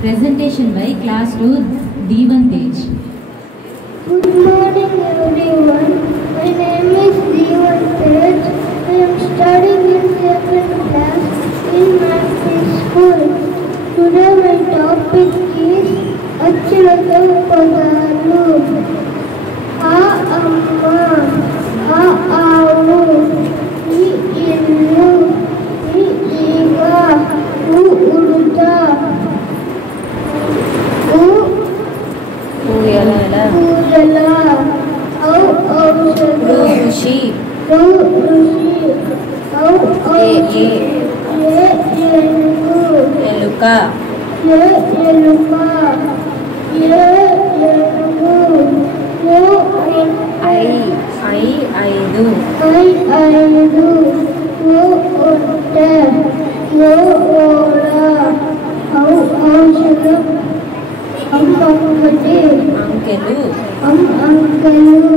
Presentation by Class 2 Devan Tej. Good morning everyone. My name is Devan Tej. I am studying in 7th class in Maxi School. Today my topic is Achalata Padalu. A amma, a avu, I illu, I iga, u uduta, Ujala, Rushi, Eluka, Aidu, Ankelu,